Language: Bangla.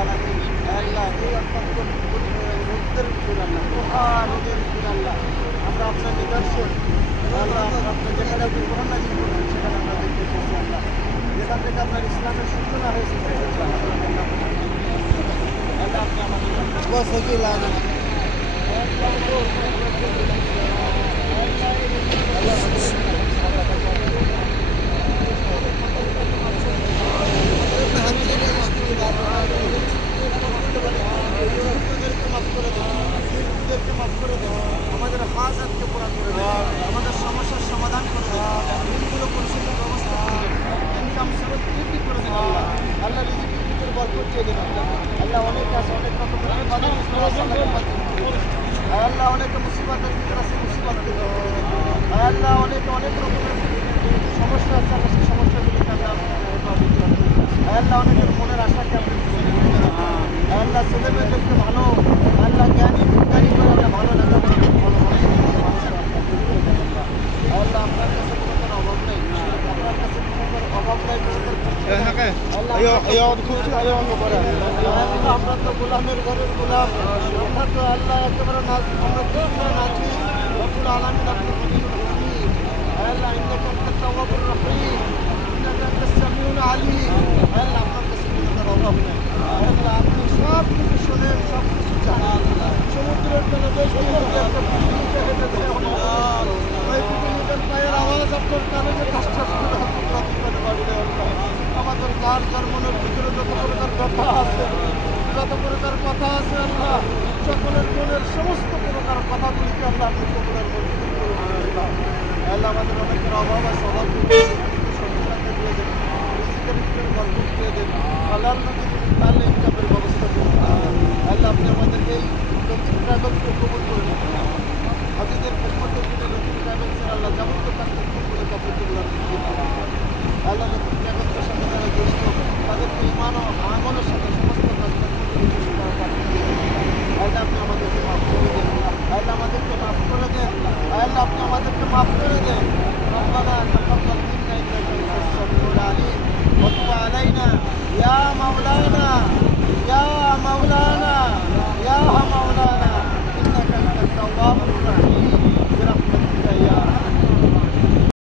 আলামিন। আল্লাহ এই অত্যন্ত রোদের ভিতর আল্লাহ, মহান রোদের ভিতর আল্লাহ, আমরা আপনার নিদর্শন আল্লাহ, আপনার যেখানে আপনি কোরআন নাযিল করেছেন সেখানে আমরা দেখতে এসেছি আল্লাহ, যেখান থেকে আপনার ইসলামের সূচনা হয়েছে আল্লাহ আপনি আমাদের মাফ করে দেন, আমাদের হাজাতকে পুরা করে দেন, আমাদের সমস্যার সমাধান করে দেন, ঋণগুলো পরিশোধের ব্যবস্থা করে দেন, ইনকাম স্রোত বৃদ্ধি করে দেন আল্লাহ। আল্লাহ রিজিকের ভিতরে বরকত চেয়ে দেন আল্লাহ। অনেক আছে, অনেক রকমের আল্লাহ, অনেকে মুসিবতের ভিতরে আছে, মুসিবত আল্লাহ, অনেক রকমের সমস্যা আছে, আমরা সেই সমস্যাগুলিকে আল্লাহ, অনেকের মনের আশাকে আপনি আল্লাহ, ছেলে মেয়েদেরকে ভালো আল্লাহ জ্ঞানী বিজ্ঞানী করে আল্লাহ ভালো লেখাপড়া ভালো আল্লাহ, আপনার কাছে কোনো অভাব নেই, আপনার কাছে কোনো অভাব নাই, আমরা তো গোলামের ঘরের গোলাম, আমরা তো আল্লাহ একেবারে আমরা নাচি রব্বুল আলামিন, আপনি আল্লাহ ইন্নাকা আনতাত তাওয়াবুর রহিম, ইন্নাকা আনতাস সামিউল আলিম। আল্লাহ আপনার কাছে কোনো অভাব নেই আল্লাহ, আপনি সব কিছু শোনেন, সব কিছু জানেন। সমুদ্রের জন্য যে সমুদ্রে একটা পৃথিবীতে হেঁটে যায় ওই পৃথিবীদের পায়ের আওয়াজ আপনার কানে যে কাজটা শুনে আমাদের যার যার মনের ভিতরে যত প্রকার কথা আছে, কথা আছে আল্লাহ, সকলের মনের সমস্ত প্রকার কথাগুলিকে আল্লাহ আপনি কবুলের মধ্যে আল্লাহ, আমাদের অনেকের অভাব আছে, অভাব দিয়ে দেন, রিজিকের ভিতরে বরকত দিয়ে দেন, হালাল নদী তাহলে ইনকামের ব্যবস্থা করুন আল্লাহ। আপনি আমাদের এই লতিফ ট্রাভেলসকে কবুল করে নেন, হাজিদের খেদমতের জন্য লতিফ ট্রাভেলসের আল্লাহ যাবতীয় কাজকে করে কাপড় আল্লাহ, লতিফ ট্রাভেলসের সাথে যারা জড়িত তাদেরকে ইমান ও আমলের সাথে সমস্ত কাজ আল্লাহ, আপনি আমাদেরকে মাফ করে দেন আল্লাহ, আমাদেরকে মাফ করে দেন আল্লাহ, আপনি আমাদেরকে মাফ করে দেন। ربنا تقبل منا انك انت السميع العليم وتب علينا يا مولانا يا مولانا يا مولانا انك انت التواب